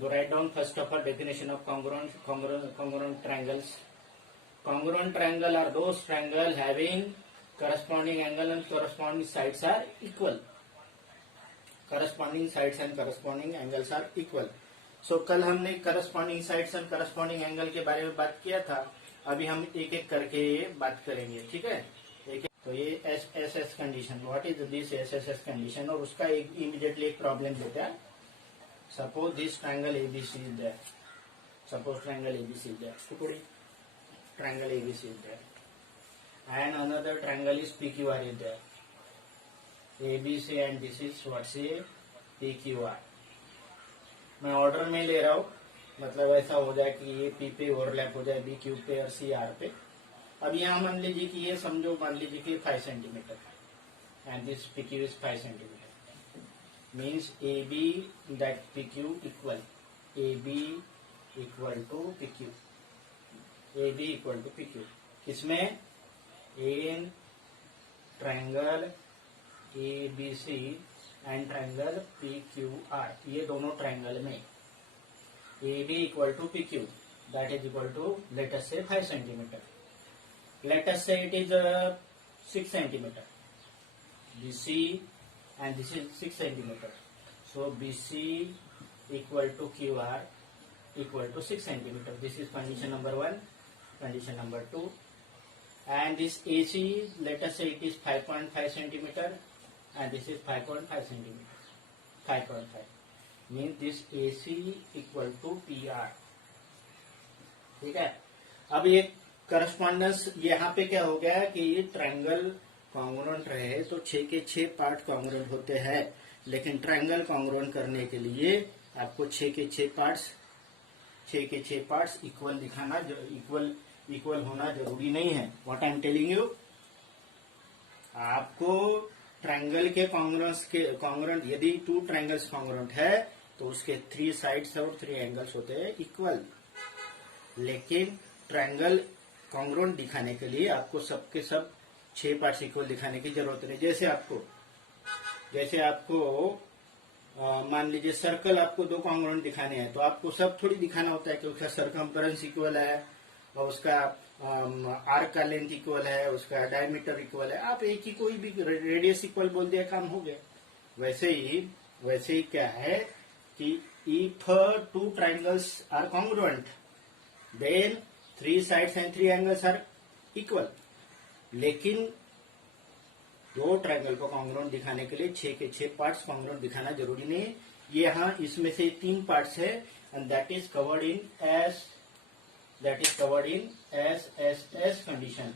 So write down first of all definition of congruent triangles. Congruent triangle are those triangle having corresponding angle and corresponding sides are equal. Corresponding sides and corresponding angles are equal. So कल हमने corresponding sides and corresponding angle के बारे में बात किया था. अभी हम एक एक करके बात करेंगे, ठीक है. तो ये S condition, what is this S condition, और उसका एक इमीडिएटली एक प्रॉब्लम देता है. Suppose this triangle ABC is there. Suppose triangle ABC is there. Triangle ABC is there, and another triangle is PQR is there. ABC and this is what's a PQR. मैं order में ले रहा हूँ, मतलब ऐसा हो जाए कि ये P पे ओवरलैप हो जाए, B Q पे और C R पे. अब यहाँ मान लीजिए कि ये समझो, मान लीजिए कि 5 centimetre and this PQ is 5 centimeter. Means AB that PQ equal, AB equal to PQ. AB equal to PQ. किसमें? In triangle ABC and triangle PQR, ये दोनों ट्रायंगल में AB equal to PQ that is equal to let us say 5 centimetre. Let us say it is 6 centimetre. BC and this is 6 centimetre. So BC equal to QR equal to 6 centimeter. This is condition number 1. Condition number 2. And this AC, let us say it is 5.5 centimeter and this is 5.5 centimeter. 5.5 means this AC equal to PR. ठीक है. अब ये correspondence यहाँ पे क्या हो गया कि ये ट्रायंगल कॉन्ग्रुएंट रहे तो 6 के 6 पार्ट कॉन्ग्रुएंट होते हैं, लेकिन ट्रायंगल कॉन्ग्रुएंट करने के लिए आपको 6 के 6 पार्ट्स इक्वल दिखाना, इक्वल होना जरूरी नहीं है. What I am telling you, आपको ट्रायंगल के कॉन्ग्रुएंट यदि 2 ट्रायंगल्स कॉन्ग्रुएंट है तो उसके 3 साइड्स और 3 एंगल्स होते हैं इक्वल. लेकिन ट्रायंगल कॉन्ग्रुएंट दिखाने के लिए आपको सबके सब 6 पार्ट्स इक्वल दिखाने की जरूरत नहीं. जैसे आपको मान लीजिए सर्कल आपको 2 कॉन्ग्रुएंट दिखाने हैं तो आपको सब थोड़ी दिखाना होता है कि उसका सर्कमफरेंस इक्वल है और उसका आर्क का लेंथ इक्वल है, उसका डायमीटर इक्वल है. आप एक ही कोई भी रेडियस इक्वल बोल दिया, काम हो गया. वैसे ही क्या है कि if 2 triangles are congruent then 3 sides and 3 angles are equal. लेकिन 2 ट्रायंगल को कॉन्ग्रुएंट दिखाने के लिए 6 के 6 पार्ट्स कॉन्ग्रुएंट दिखाना जरूरी नहीं. ये यहाँ इसमें से 3 पार्ट्स है and that is covered in SSS condition.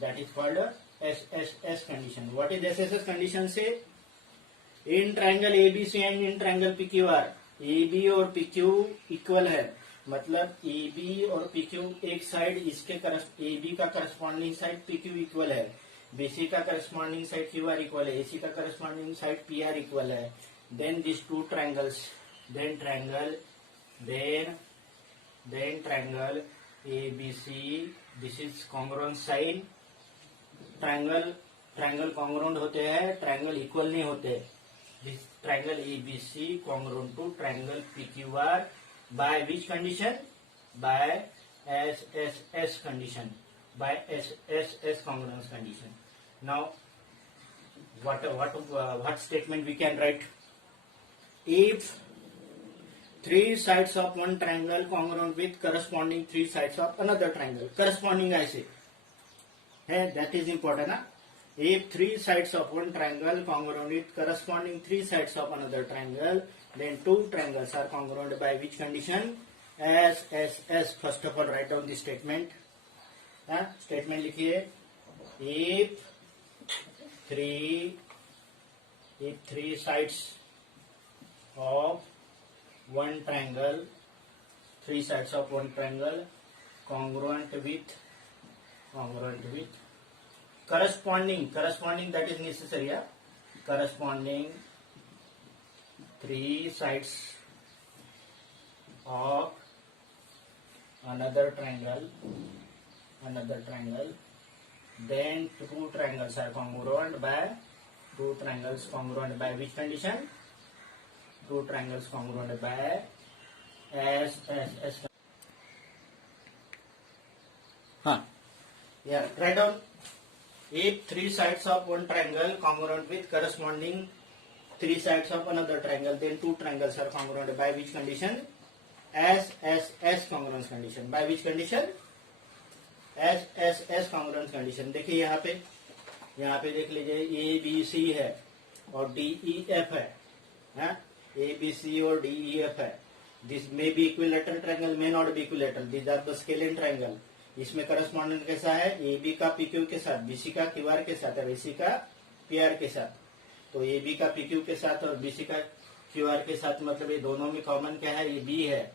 That is called SSS condition. What is SSS condition से? In triangle ABC and in triangle PQR, AB और PQ इक्वल है. मतलब AB और PQ एक साइड, इसके AB का corresponding side PQ equal है, BC का करस्पॉन्डिंग साइड QR इक्वल है, AC का करस्पॉन्डिंग साइड PR इक्वल है. Then this 2 triangles, then triangle ABC, this is congruent sign. Triangle congruent होते हैं, ट्रायंगल इक्वल नहीं होते. This triangle ABC congruent to triangle PQR by which condition? By SSS condition, by SSS congruence condition. Now, what statement we can write? If 3 sides of one triangle congruent with corresponding 3 sides of another triangle, corresponding ऐसे है, that is important ना. If 3 sides of one triangle congruent with corresponding 3 sides of another triangle, then 2 triangles are congruent by which condition? SSS. First of all, write down this statement. Statement लिखिए. If 3 sides of one triangle, 3 sides of one triangle congruent with corresponding that is necessary, yeah? Corresponding 3 sides of another triangle, then 2 triangles are congruent by which condition? 2 triangles congruent by S S S हाँ yeah write down if three sides of one triangle congruent with corresponding three sides of another triangle then two triangles are congruent by which condition S S S congruence condition by which condition S S S congruence condition देखिए यहाँ पे देख लीजिए ए B सी है और D E F है A B C और D E F है this may be equilateral triangle may not be equilateral this are the scalene triangle इसमें करस्पॉन्डेंट कैसा है ए बी का पी क्यू के साथ बीसी का क्यू आर के साथ और एसी का पी आर के साथ तो ए बी का पी क्यू के साथ और बीसी का क्यू आर के साथ मतलब ये दोनों में कॉमन क्या है ये बी है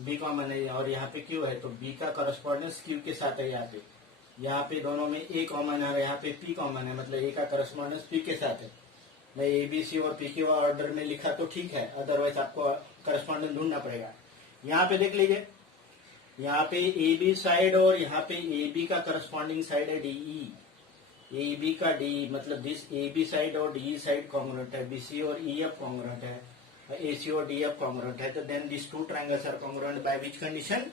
बी कॉमन है और यहाँ पे क्यू है तो बी का करस्पॉन्डेंस क्यू के साथ है यहाँ पे दोनों में ए कॉमन है और यहाँ पे पी कॉमन है मतलब ए का करस्पॉन्डेंस पी के साथ है मैं ए बी सी और पी क्यू ऑर्डर में लिखा तो ठीक है अदरवाइज आपको करस्पॉन्डेंस ढूंढना पड़ेगा यहाँ पे देख लीजिए यहाँ पे ए बी साइड और यहाँ पे ए बी का करस्पॉन्डिंग साइड है डीई ए बी का डी मतलब दिस ए बी साइड और डी साइड कॉन्ग्रुएंट है बीसी और ई एफ कॉन्ग्रुएंट है एसी और डी एफ कॉन्ग्रुएंट है तो then this two triangles are congruent by which condition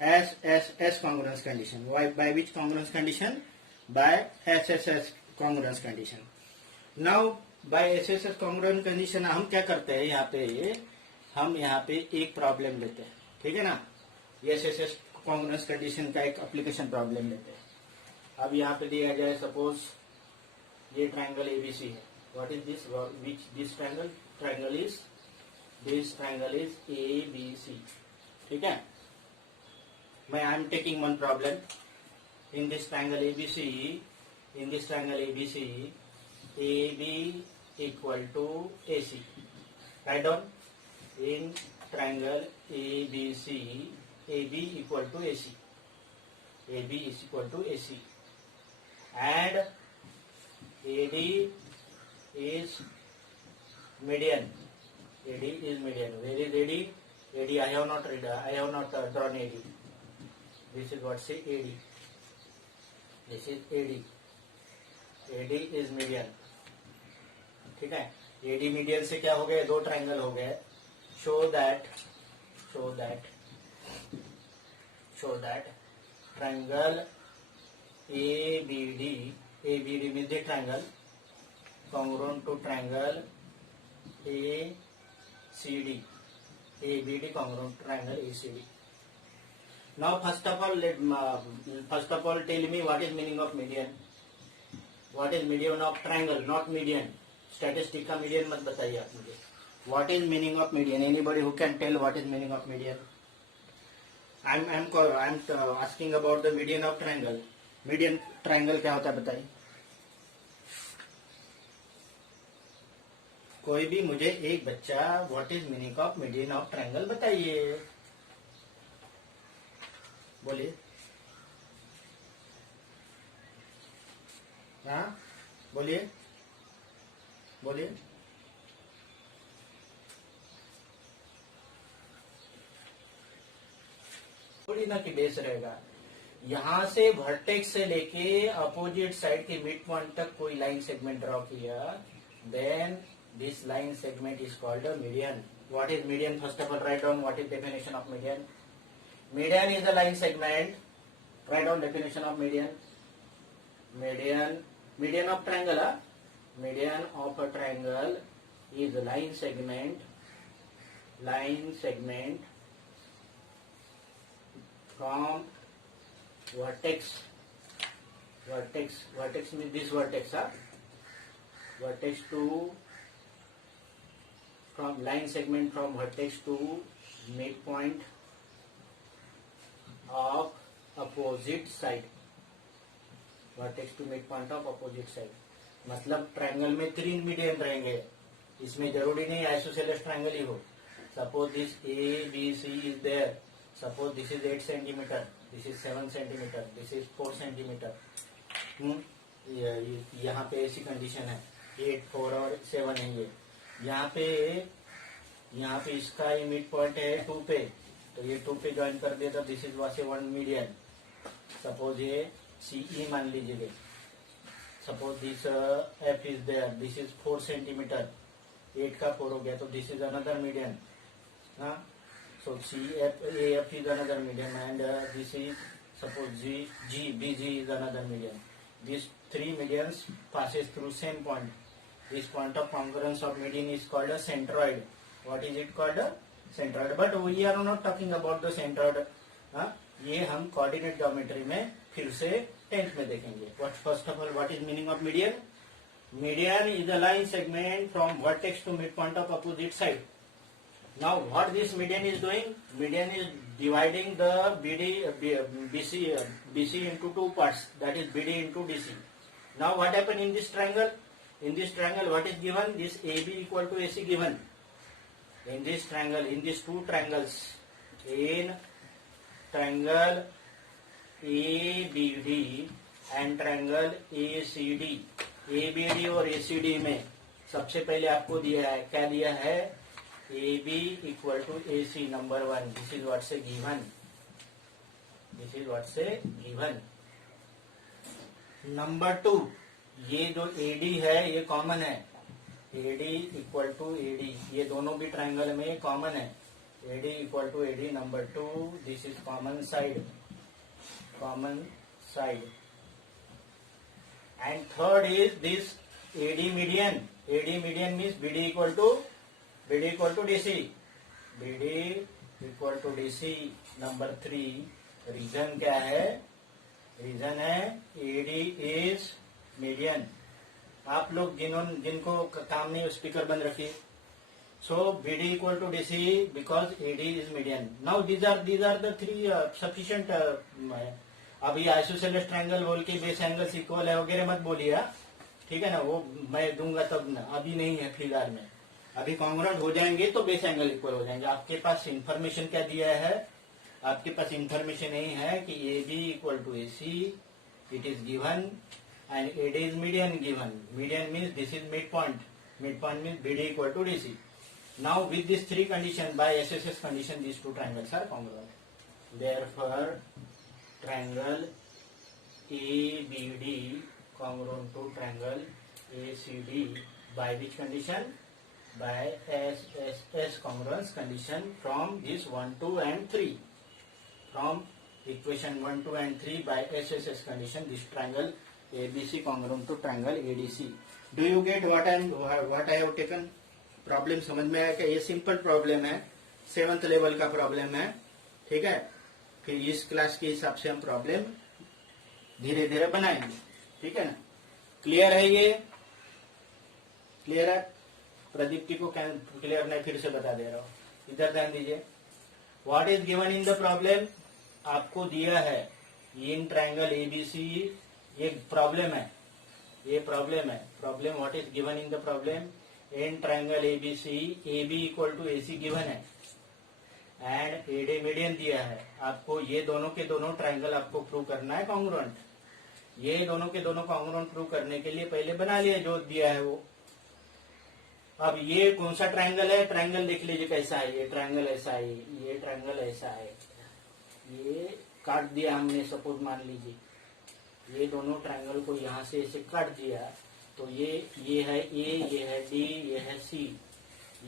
S S S congruence condition by which congruence condition by S S S congruence condition now by S S S congruence condition हम क्या करते हैं हम यहाँ पे एक problem लेते हैं ठीक है ना S S S congruence condition का एक एप्लीकेशन प्रॉब्लम लेते हैं अब यहाँ पे दिया जाए सपोज ये ट्रायंगल एबीसी है what is this which this triangle is A B C ठीक है मैं I am taking one problem in this triangle ABC A B equal to A C write down in triangle ABC, AB equal to AC. AB is equal to AC. And AD is median. AD is median. Where is AD? AD I have not read. I have not drawn AD. This is what say AD. This is AD. AD is median. ठीक है AD median से क्या हो गए दो triangle हो गए show that triangle ABD means the triangle congruent to triangle ACD congruent to triangle ACD. Now first of all tell me what is meaning of median. What is median of triangle, not median. Statistic का median मत बताइए आप मुझे. What is meaning of median? Anybody who can tell what is meaning of median? I'm asking about the median of triangle. Median triangle क्या होता है बताइए. कोई भी मुझे एक बच्चा what is meaning of median of triangle बताइए. बोलिए. हाँ बोलिए. थोड़ी ना कि बेस रहेगा यहाँ से वर्टेक्स से लेके अपोजिट साइड के मिड पॉइंट तक कोई लाइन सेगमेंट ड्रॉ किया then this line segment is called a median. What is median? First of all write down what is definition of median. Median is a line segment. Write down definition of median. Median of triangle. Median of a triangle is line segment from vertex means this vertex to from line segment from vertex to midpoint of opposite side. Vertex to midpoint of opposite side मतलब triangle में 3 median रहेंगे. इसमें जरूरी नहीं isosceles triangle ही हो. Suppose this A B C is there. Suppose this is 8 centimeter, this is 7 centimeter, this is 4 centimeter. यहाँ पे ऐसी कंडीशन है 8, 4 और 7 है ये. यहाँ पे इसका ये मिड पॉइंट है 2 पे तो ये 2 पे ज्वाइन कर दिया तो this is was 1 median. Suppose ये सीई मान लीजिए. Suppose this F is there. This is 4 centimeter. 8 का 4 हो गया, तो दिस इज अनदर मीडियन. हाँ, so AF is another median, and this is suppose BG is another median. These three medians passes through same point. This point of congruence of median is called a centroid. What is it called? A centroid. But we are not talking about the centroid. हाँ, ये हम coordinate geometry में फिर से 10th में देखेंगे. First of all, what is meaning of median? Median is a line segment from vertex to midpoint of opposite side. Now what this median is doing? Median is dividing the BC into two parts, that is BD into DC. Now what happened in this triangle? In this triangle what is given? This AB equal to AC given. In this triangle, in these two triangles, in triangle ABD and triangle ACD, ABD और ACD में सबसे पहले आपको दिया है, क्या दिया है? AB equal to AC, number 1. This is what say given. This is what say given. Number 2, ये जो AD है ये कॉमन है. AD equal to AD, ये दोनों भी ट्राइंगल में कॉमन है. AD equal to AD. Number 2, this is common side. Common side. And third is this AD median. AD median means BD equal to DC. BD equal to DC. Number 3, reason क्या है? Reason है AD is median. आप लोग जिनको काम नहीं speaker बंद रखिए. So BD equal to DC because AD is median. Now these are the three sufficient. अभी आइसोसेलेस ट्रायंगल बोल के बेस एंगल्स इक्वल है वगैरह मत बोलिए, ठीक है ना, वो मैं दूंगा तब ना, अभी नहीं है फिलहाल में. अभी कॉन्ग्रुएंट हो जाएंगे तो बेस एंगल इक्वल हो जाएंगे. आपके पास इंफॉर्मेशन क्या दिया है? आपके पास इंफॉर्मेशन यही है कि AB equal to AC, it is given, and AD is median given. Median means this is mid point. Mid point means BD equal to DC. Now with this three condition by SSS condition these two triangles are congruent. Therefore triangle ABD congruent to triangle ACD by which condition? By SSS congruence condition from this 1, 2 and 3. From equation 1, 2 and 3 by SSS condition, this triangle ABC congruent to triangle ADC. Do you get what I have taken? Problem समझ में आया क्या? ये simple problem है, 7th level का problem है, ठीक है. फिर इस क्लास के हिसाब से हम प्रॉब्लम धीरे धीरे बनाएंगे, ठीक है ना. क्लियर है? ये क्लियर है? प्रदीप्ति को क्लियर नहीं, फिर से बता दे रहा हूँ, इधर ध्यान दीजिए. What is given in the problem? आपको दिया है इन ट्रायंगल एबीसी, ये प्रॉब्लम है, ये प्रॉब्लम है. Problem what is given in the problem? In triangle ABC AB equal to AC given है एंड AD मीडियन दिया है. आपको ये दोनों के दोनों ट्रायंगल आपको प्रूव करना है कॉन्ग्रुएंट. ये दोनों के दोनों कॉन्ग्रुएंट प्रूव करने के लिए पहले बना लिया जो दिया है वो. अब ये कौन सा ट्रायंगल है? ट्रायंगल देख लीजिए कैसा है. ये ट्रायंगल ऐसा है, ये ट्रायंगल ऐसा है, ये काट दिया हमने. सपोज मान लीजिए ये दोनों ट्रायंगल को यहाँ से ऐसे काट दिया, तो ये है A, ये है D, ये है C,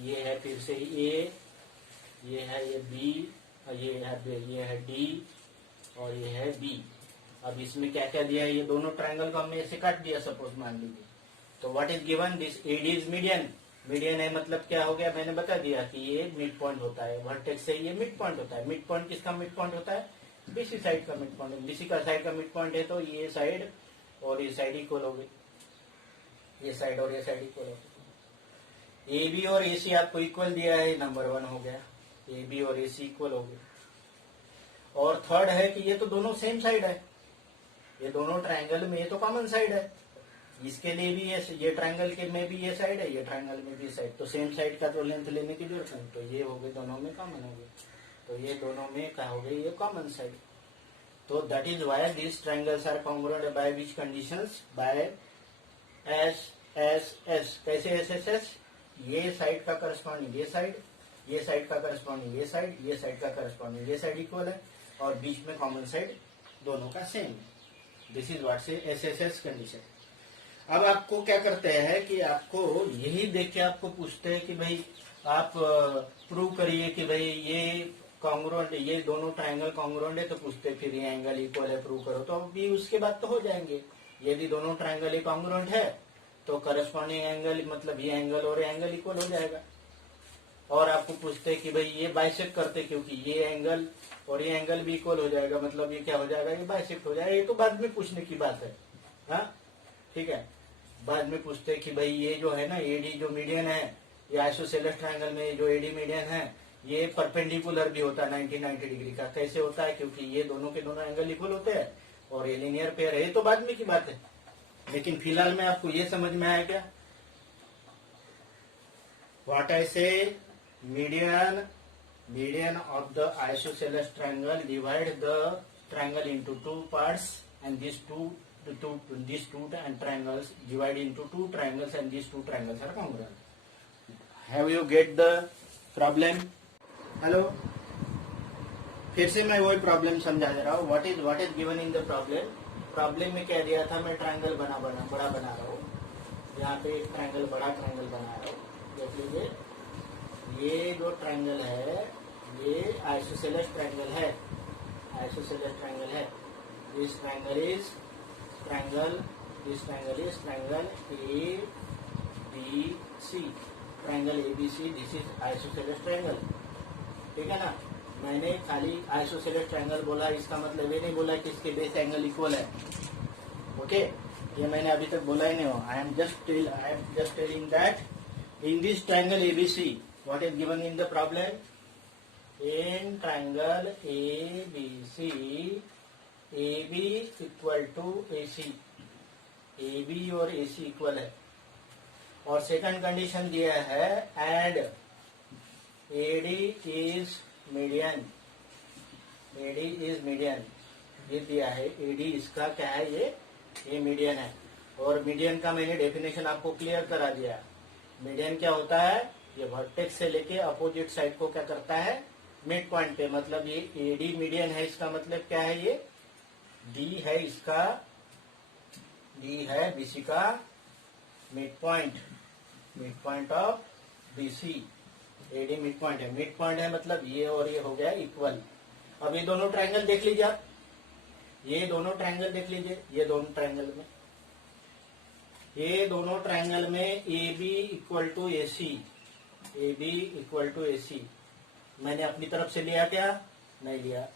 ये है फिर से A, ये है ये B, ये है D और ये है B. अब इसमें क्या क्या दिया है? ये दोनों ट्रायंगल को हमने ऐसे काट दिया सपोज मान लीजिए. तो what is given? This AD is median. Median है मतलब क्या हो गया? मैंने बता दिया कि ये मिड पॉइंट होता है. वर्टेक्स से ये मिड पॉइंट होता है. मिड पॉइंट किसका मिड पॉइंट होता है? BC साइड का मिड पॉइंट. BC का साइड का मिड पॉइंट है, तो ये साइड और ये साइड इक्वल हो गई. ये साइड और ये साइड इक्वल हो गई. AB और AC आपको इक्वल दिया है, नंबर 1 हो गया. AB और AC इक्वल हो गए. और थर्ड है कि ये तो दोनों सेम साइड है. ये दोनों ट्रायंगल में ये तो कॉमन साइड है. इसके लिए भी ये ट्रायंगल के में भी ये साइड है, ये ट्रायंगल में भी साइड. तो सेम साइड का तो लेंथ लेने की जरूरत नहीं. तो ये हो गए दोनों में कॉमन हो गए. तो ये दोनों में क्या हो गई? ये कॉमन साइड. तो that is why this triangles are congruent by which conditions? By SSS. कैसे SSS? ये साइड का करस्पॉन्डिंग ये साइड, ये साइड का करस्पॉन्डिंग ये साइड, ये साइड का करस्पॉन्डिंग ये साइड इक्वल है, और बीच में कॉमन साइड दोनों का same. This is what say SSS condition. अब आपको क्या करते हैं कि आपको यही देख के आपको पूछते हैं कि भाई आप प्रूव करिए कि भाई ये कॉन्ग्रुएंट, ये दोनों ट्रायंगल कॉन्ग्रुएंट है, तो पूछते हैं फिर ये एंगल इक्वल है, प्रूव करो। तो अभी उसके बाद तो हो जाएंगे। यदि दोनों ट्रायंगल कॉन्ग्रुएंट है तो करस्पॉन्डिंग एंगल, मतलब ये एंगल और एंगल इक्वल हो जाएगा। और आपको पूछते हैं कि भाई ये बाइसेक्ट करते, क्योंकि ये एंगल और ये एंगल भी इक्वल हो जाएगा, मतलब ये क्या हो जाएगा, ये बाइसेक्ट हो जाएगा। ये तो बाद में पूछने की बात है, हाँ ठीक है। बाद में पूछते हैं कि भाई ये जो है ना एडी जो मीडियन है, ये आइसोसेलेस ट्रायंगल में जो एडी मीडियन है ये परपेंडिकुलर भी होता है 90 डिग्री का। कैसे होता है, क्योंकि ये दोनों के दोनों एंगल इक्वल होते हैं और ये लीनियर पेयर है। ये तो बाद में की बात है, लेकिन फिलहाल में आपको ये समझ में आया क्या? व्हाट आई से, median of the isosceles triangle divide the triangle into two parts, and these two triangles divide into two triangles, and these two triangles are congruent. Have you get the problem? Hello, फिर से मैं वही problem समझा दे रहा हूँ। What is given in the problem. Problem में क्या दिया था, मैं ट्रायंगल बड़ा बना रहा हूँ। यहाँ पे एक ट्रायंगल, बड़ा ट्रायंगल बना रहा हूँ। देख लीजिए, ये जो ट्रायंगल है ये आइसोसेलेस ट्रायंगल है, आइसोसेलेस ट्रायंगल है। This triangle is triangle A B C, triangle A B C, this is isosceles triangle. ठीक है ना। मैंने खाली आइसोसेलेस ट्रायंगल बोला, इसका मतलब ये नहीं बोला कि इसके बेस एंगल इक्वल है। ओके, ये मैंने अभी तक बोला ही नहीं हो। I am just telling that in this triangle ABC, what is given in the problem, in triangle ABC, AB equal to AC, AB और AC इक्वल है। और सेकंड कंडीशन दिया है and AD is median, AD is median, ये दिया है। AD इसका क्या है, ये मीडियन है। और मीडियन का मैंने डेफिनेशन आपको क्लियर करा दिया। मीडियन क्या होता है, ये वर्टेक्स से लेके अपोजिट साइड को क्या करता है, मिड पॉइंट पे। मतलब ये एडी मीडियन है, इसका मतलब क्या है, ये डी है, इसका डी है बीसी का mid point of BC. AD mid point है, मतलब ये और ये हो गया इक्वल। अब ये दोनों ट्रायंगल देख लीजिए आप, ये दोनों ट्रायंगल देख लीजिए। ये दोनों ट्रायंगल में A B equal to A C, AB equal to AC मैंने अपनी तरफ से लिया क्या, नहीं लिया।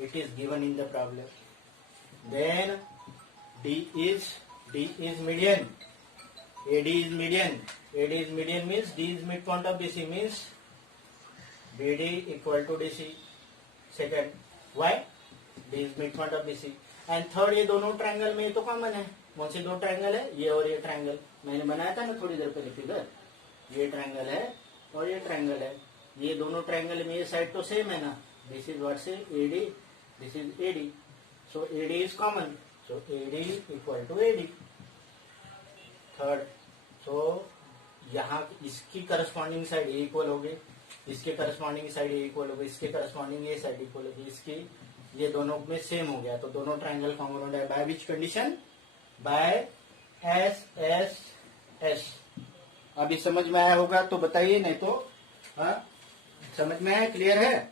It is given in the problem. Then D is median, AD is median means D is midpoint of BC, means BD equal to DC। Second, why D is midpoint of BC। And third, ये दोनों triangle में ये तो common है। कौन से दो triangle है, ये और ये ट्रायंगल। मैंने बनाया था ना थोड़ी देर पहले फिगर, ये ट्रायंगल है और ये ट्रायंगल है। ये दोनों ट्रायंगल में ये साइड तो सेम है ना, this is what say AD, this is AD, so AD is common, so AD equal to AD। Third, so यहाँ इसकी करस्पॉन्डिंग साइड ए इक्वल हो गई, इसके करस्पॉन्डिंग साइड ए इक्वल हो गई, इसके करस्पॉन्डिंग ये साइड इक्वल हो गई, इसकी ये दोनों में सेम हो गया। तो दोनों ट्रायंगल कॉन्ग्रुएंट है। By which condition, by SSS। अभी समझ में आया होगा तो बताइए, नहीं तो हाँ समझ में आया, क्लियर है।